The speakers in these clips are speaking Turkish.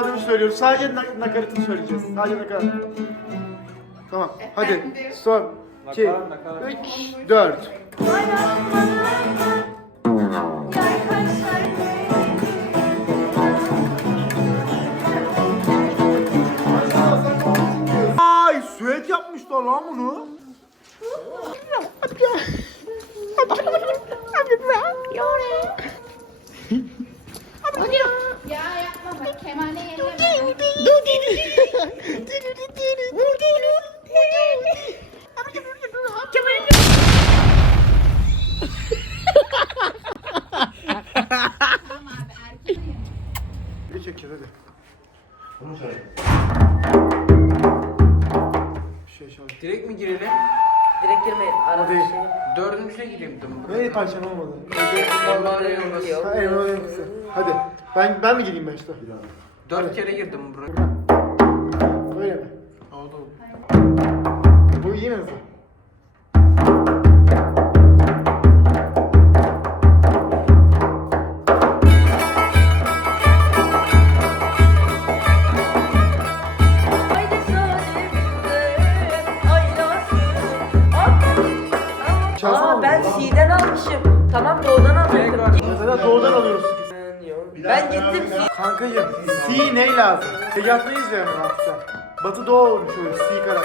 bademi söylüyoruz. Sadece nak- nakaratını söyleyeceğiz. Sadece nakarat. Tamam hadi son. 2, Nakarat, nakarat. 3, 4. Ay süet yapmışlar lan bunu. Ya yapma bak Kemal'e elleme. Bir çekeceğiz hadi. Bir şey çalış. Direkt mi girelim? Direkt girmeyin. Arada Hadi. şey. Dördüncüne gireyim tamam. Ne parçam olmadı. En. Hadi. Ben ben mi gireyim başta? Dört kere girdim buraya. Öyle mi? Oldu. Bu iyi mi hızlı? Aa ben. C'den almışım. Tamam doğudan almışım. Mesela doğudan alıyoruz. Ben gittim C. Kankacım C ne lazım? Tegatlıyız ya ne yapacağım? Batı doğu olmuş oluyor C karar.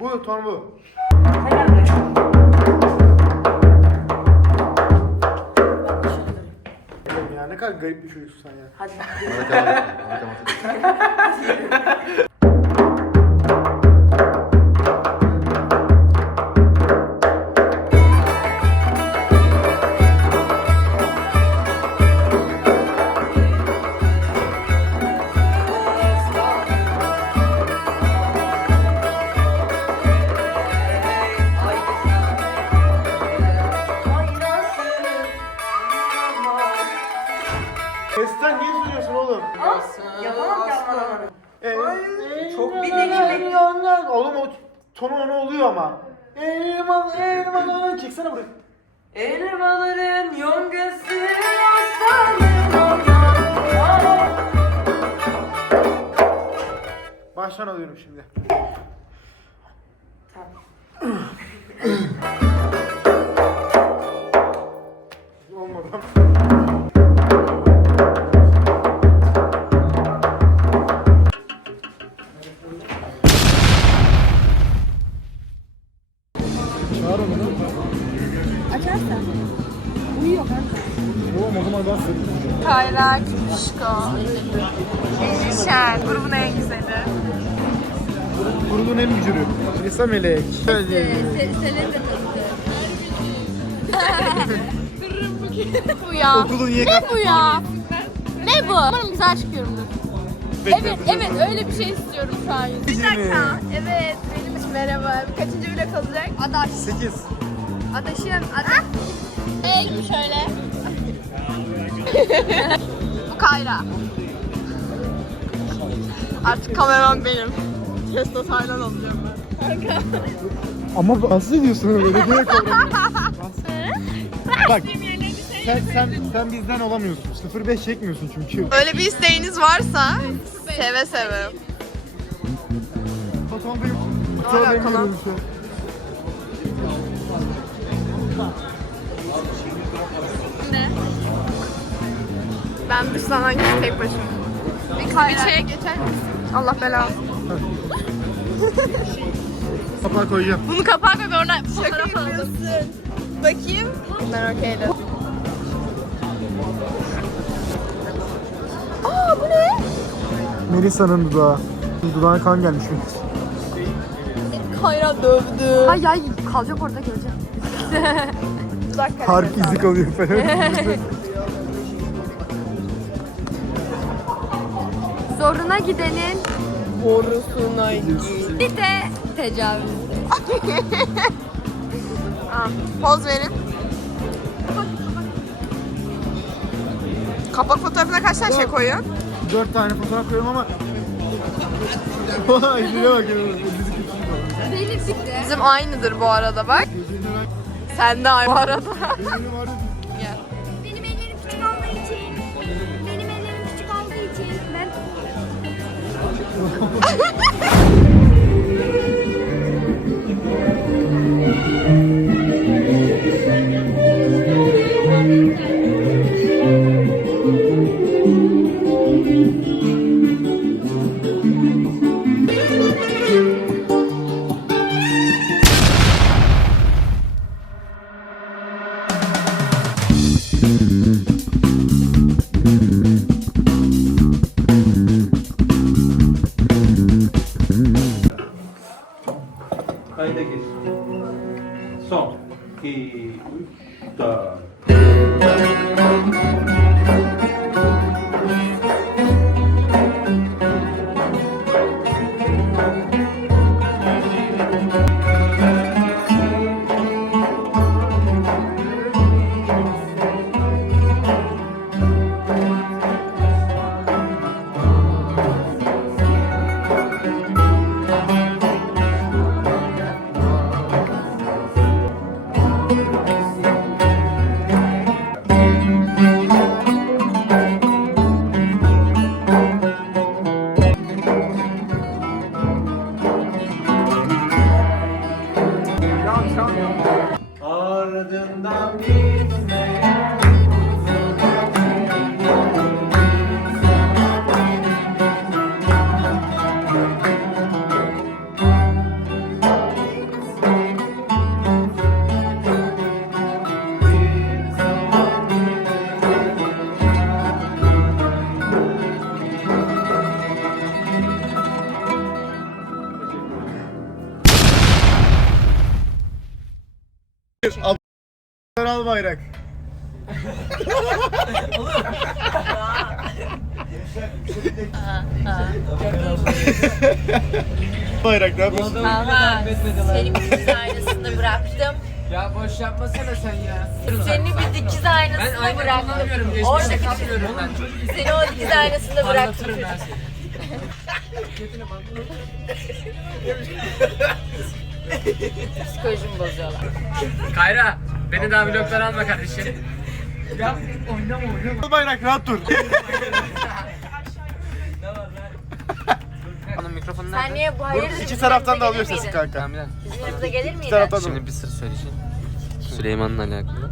Bu ton bu. Ya ne kadar garip bir çocuksun sen ya. Hadi. Sesten tonu onu oluyor ama. Elman elman çeksene buraya. Elmaların yongası aslanım. Baştan alıyorum şimdi. Olmadı. Kayra, Kipişko, Elişen, grubun en güzeli. Grubun en mücürü. Melisa Melek. Selin de. Bu ya. Okulun yeni- Ne bu ya? Ne bu? Umarım güzel çıkıyorumdur. Evet, evet öyle bir şey istiyorum şu an. Bir dakika. Evet, benim için merhaba. Kaçıncı vlog olacak? Adaş. 8. Adaşım, adaş. Eğilim şöyle. bu Kayra. Artık kameraman benim. Testo Taylan olacağım ben. Ama nasıl ediyorsun öyle? Kavramıyorsun? Bak. Sen, sen, sen bizden olamıyorsun. 05 çekmiyorsun çünkü. Öyle bir isteğiniz varsa seve seve. Batuhan benim alakalı? Ben dışlanan kişi tek başıma. Bir, bir çek. Allah belanı. Kapağı koyacağım. Bunu kapak ve oradan fotoğraf alalım. Bakayım. Ben okeyledim. Aa bu ne? Melisa'nın dudağı. Dudağına kan gelmiş mi? Kayra dövdü. Ay ay kalacak orada göreceğim. Dudak Harp izi kalıyor falan. Zoruna gidenin borusuna git. Bir de tecavüz. Tamam, Poz verin. Kapak fotoğrafına kaç tane şey koyuyorsun? Dört tane fotoğraf koyuyorum ama... Vay şuraya bak. Bizim aynıdır bu arada bak. Sen de aynı bu arada. Var Oh, Bayrak. bayrak ne yapıyorsun? Aha, seni bir dikiz aynasında bıraktım. Ya boş yapmasana sen ya. Seni bir dikiz aynasında bıraktım. Geçmişte kapmıyorum ben. seni o dikiz aynasında bıraktım. Anlatırım ben seni. Psikolojimi bozuyorlar. Kayra, beni daha vloglara alma kardeşim. Ya oynama oynama. Al bayrak rahat dur. Onun mikrofonu Sen niye bu hayır? İki taraftan da alıyor sesi kanka. Bizim yanımıza gelir miydin? İki taraftan da Şimdi bir sır söyleyeceğim. Süleyman'la alakalı.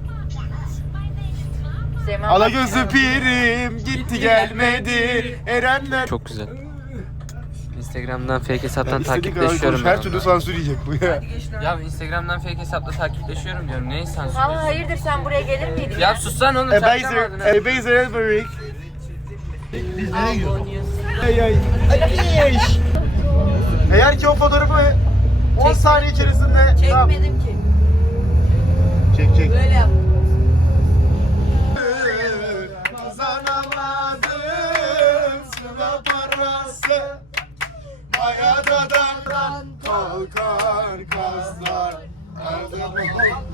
Süleyman Alagözlü pirim gitti gelmedi. Erenler. Çok güzel. Instagram'dan fake hesaptan Yani istediğin kadar takipleşiyorum konuş, ben Her türlü onunla. sansür yiyecek bu ya. Ya Instagram'dan fake hesapla takipleşiyorum diyorum. Neyi sansür Ama hayırdır sen buraya gelir miydin? Ya sussan onu Ebezer, çaktırmadın ha. Ebezer Elberik. Biz nereye gidiyoruz? Ay ay. Ay, iş. Eğer ki o fotoğrafı 10 saniye içerisinde... Çekmedim ki. Çek çek. Böyle yap. Allah'a ısmarladık.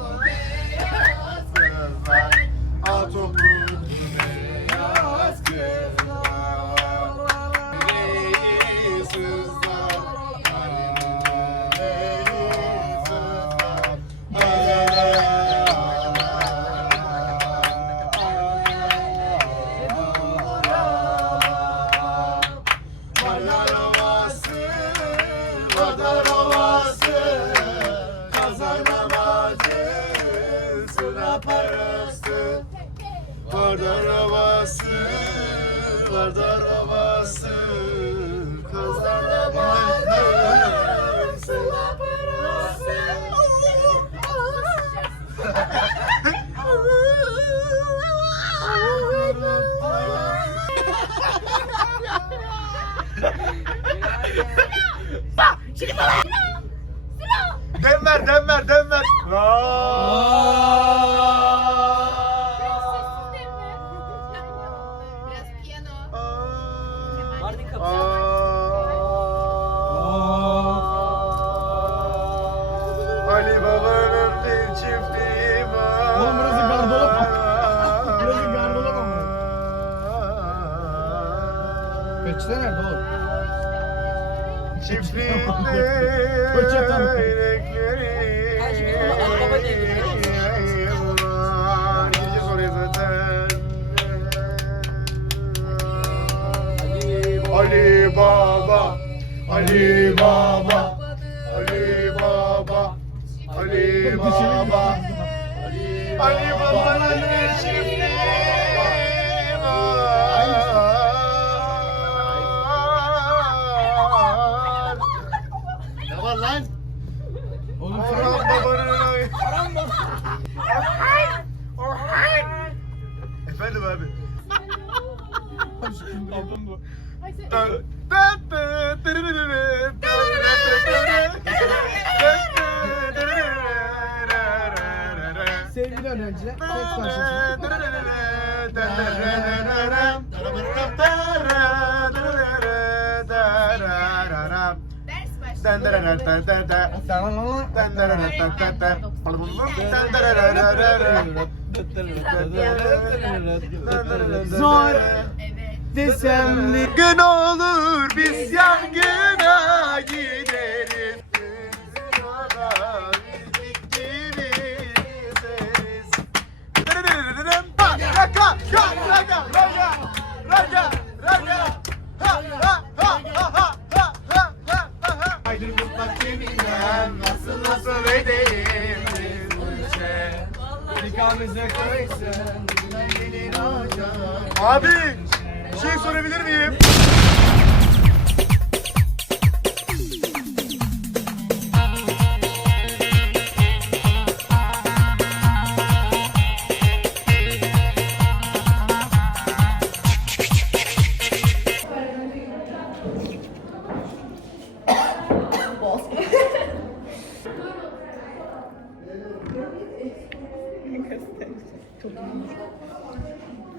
Ali Baba, Ali Baba, Ali Baba, Ali Baba, Ali Baba, Ali Baba, Ali Baba, Sevgili öğrenciler, karşılaşması. Zor desem de Gün olur biz yangına Abi bir şey sorabilir miyim?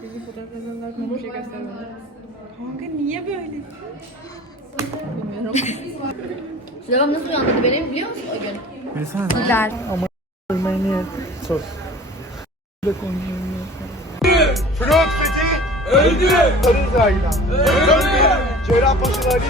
Bilgi fotoğraflarından daha çok şey göstermedim. Kanka niye böyle? Bilmiyorum. Silahım nasıl uyandırdı beni biliyor musun o gün? Mesela Güzel. Ama ölmeyi niye? Çok. Böyle konuyu Flot Fethi öldü. Sarı Zahidan öldü. Cerrahpaşalı Ali